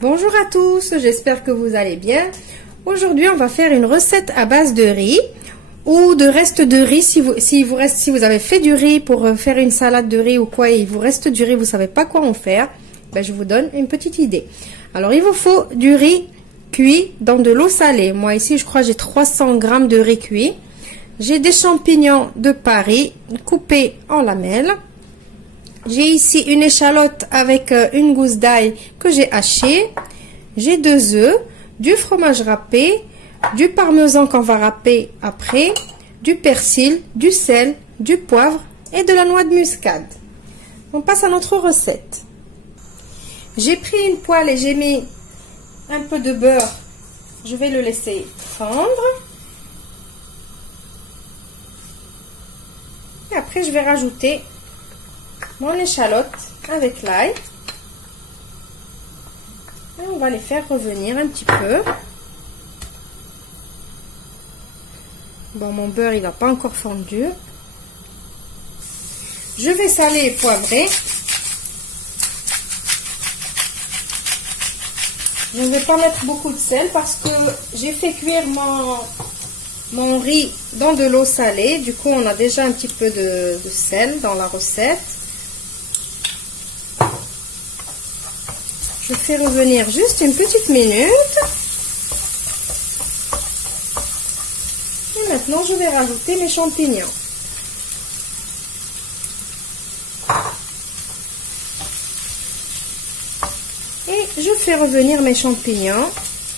Bonjour à tous, j'espère que vous allez bien. Aujourd'hui, on va faire une recette à base de riz ou de reste de riz. Si vous avez fait du riz pour faire une salade de riz ou quoi et il vous reste du riz, vous savez pas quoi en faire, ben, je vous donne une petite idée. Alors, il vous faut du riz cuit dans de l'eau salée. Moi ici, je crois j'ai 300 g de riz cuit. J'ai des champignons de Paris coupés en lamelles. J'ai ici une échalote avec une gousse d'ail que j'ai hachée. J'ai 2 œufs, du fromage râpé, du parmesan qu'on va râper après, du persil, du sel, du poivre et de la noix de muscade. On passe à notre recette. J'ai pris une poêle et j'ai mis un peu de beurre. Je vais le laisser fondre. Et après, je vais rajouter mon échalote avec l'ail. Et on va les faire revenir un petit peu. Bon, mon beurre, il n'a pas encore fondu. Je vais saler et poivrer. Je ne vais pas mettre beaucoup de sel parce que j'ai fait cuire mon riz dans de l'eau salée. Du coup, on a déjà un petit peu de sel dans la recette. Je fais revenir juste une petite minute. Et maintenant, je vais rajouter mes champignons. Et je fais revenir mes champignons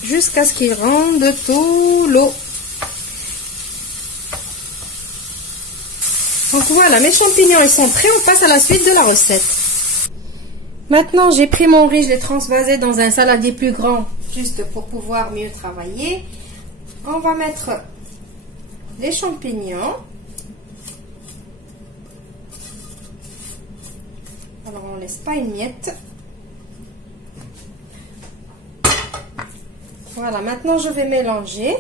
jusqu'à ce qu'ils rendent tout l'eau. Donc voilà, mes champignons ils sont prêts, on passe à la suite de la recette. Maintenant j'ai pris mon riz, je l'ai transvasé dans un saladier plus grand, juste pour pouvoir mieux travailler. On va mettre les champignons. Alors on ne laisse pas une miette. Voilà, maintenant je vais mélanger.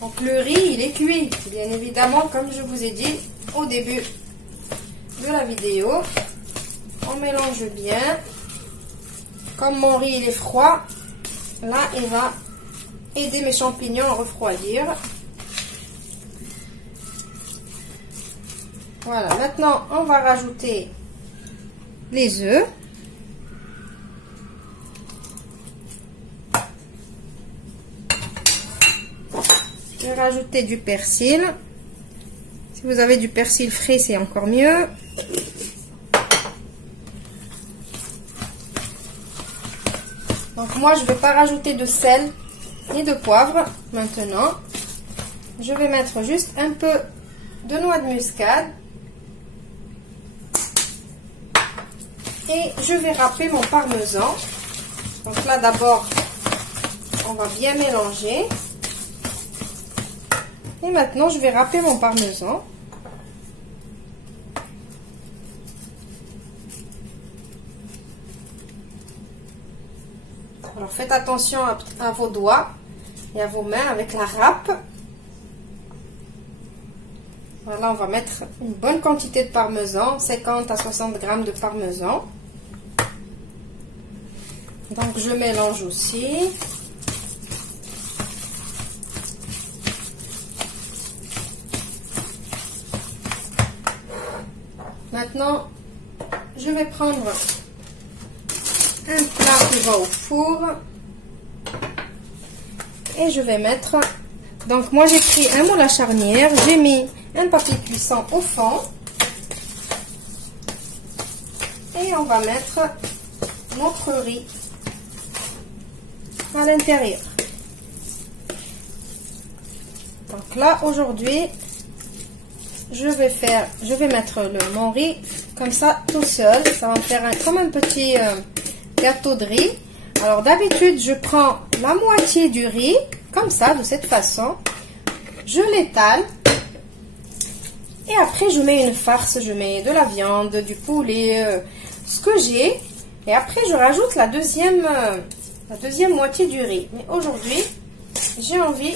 Donc le riz, il est cuit, bien évidemment, comme je vous ai dit au début de la vidéo. On mélange bien. Comme mon riz il est froid, là il va aider mes champignons à refroidir. Voilà, maintenant on va rajouter les œufs. Je vais rajouter du persil. Si vous avez du persil frais, c'est encore mieux. Donc moi, je ne vais pas rajouter de sel ni de poivre maintenant. Je vais mettre juste un peu de noix de muscade. Et je vais râper mon parmesan. Donc là, d'abord, on va bien mélanger. Et maintenant, je vais râper mon parmesan. Alors, faites attention à vos doigts et à vos mains avec la râpe. Voilà, on va mettre une bonne quantité de parmesan, 50 à 60 g de parmesan. Donc, je mélange aussi. Maintenant, je vais prendre un plat qui va au four et je vais mettre, donc moi j'ai pris un moule à charnière, j'ai mis un papier cuisson au fond et on va mettre notre riz à l'intérieur. Donc là aujourd'hui je vais mettre mon riz comme ça tout seul. Ça va me faire comme un petit gâteau de riz. Alors d'habitude je prends la moitié du riz comme ça, de cette façon. Je l'étale et après je mets une farce. Je mets de la viande, du poulet, ce que j'ai. Et après je rajoute la deuxième moitié du riz. Mais aujourd'hui j'ai envie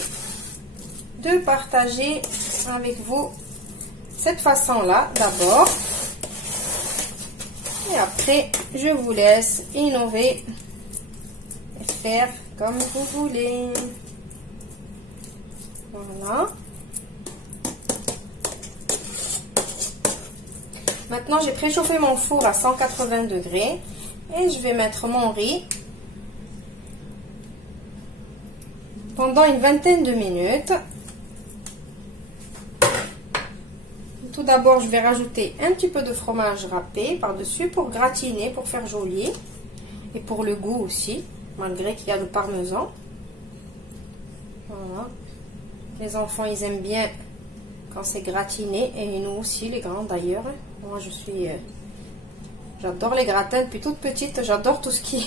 de partager avec vous cette façon-là d'abord. Et après, je vous laisse innover et faire comme vous voulez. Voilà. Maintenant, j'ai préchauffé mon four à 180 degrés et je vais mettre mon riz pendant une vingtaine de minutes. Tout d'abord, je vais rajouter un petit peu de fromage râpé par-dessus pour gratiner, pour faire joli. Et pour le goût aussi, malgré qu'il y a le parmesan. Voilà. Les enfants, ils aiment bien quand c'est gratiné. Et nous aussi, les grands d'ailleurs. Moi, j'adore les gratins depuis toute petite. J'adore tout ce qui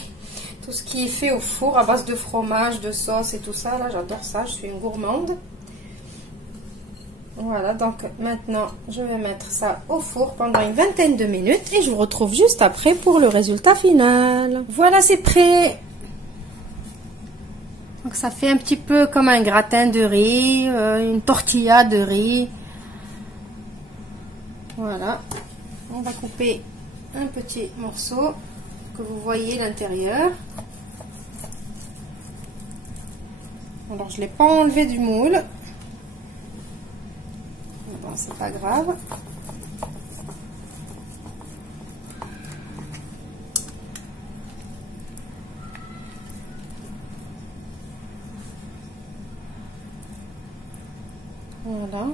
est fait au four à base de fromage, de sauce et tout ça. Là, j'adore ça. Je suis une gourmande. Voilà, donc maintenant, je vais mettre ça au four pendant une vingtaine de minutes et je vous retrouve juste après pour le résultat final. Voilà, c'est prêt. Donc, ça fait un petit peu comme un gratin de riz, une tortilla de riz. Voilà. On va couper un petit morceau que vous voyez l'intérieur. Alors, je ne l'ai pas enlevé du moule. Bon, c'est pas grave. Voilà.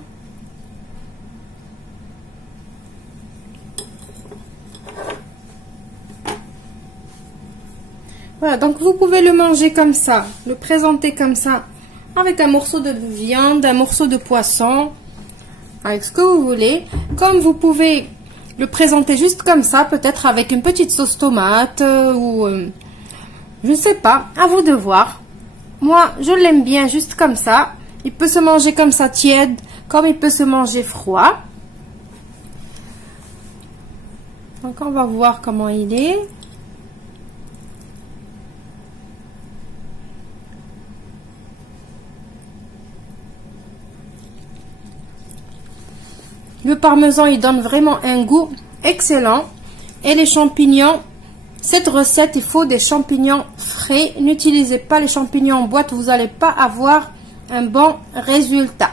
Voilà, donc vous pouvez le manger comme ça, le présenter comme ça, avec un morceau de viande, un morceau de poisson, avec ce que vous voulez. Comme vous pouvez le présenter juste comme ça, peut-être avec une petite sauce tomate ou je ne sais pas, à vous de voir. Moi, je l'aime bien juste comme ça. Il peut se manger comme ça tiède, comme il peut se manger froid. Donc on va voir comment il est. Le parmesan, il donne vraiment un goût excellent. Et les champignons, cette recette, il faut des champignons frais. N'utilisez pas les champignons en boîte, vous n'allez pas avoir un bon résultat.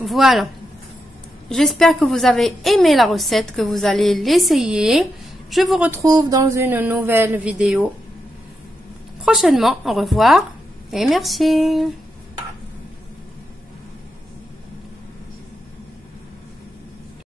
Voilà. J'espère que vous avez aimé la recette, que vous allez l'essayer. Je vous retrouve dans une nouvelle vidéo prochainement. Au revoir et merci.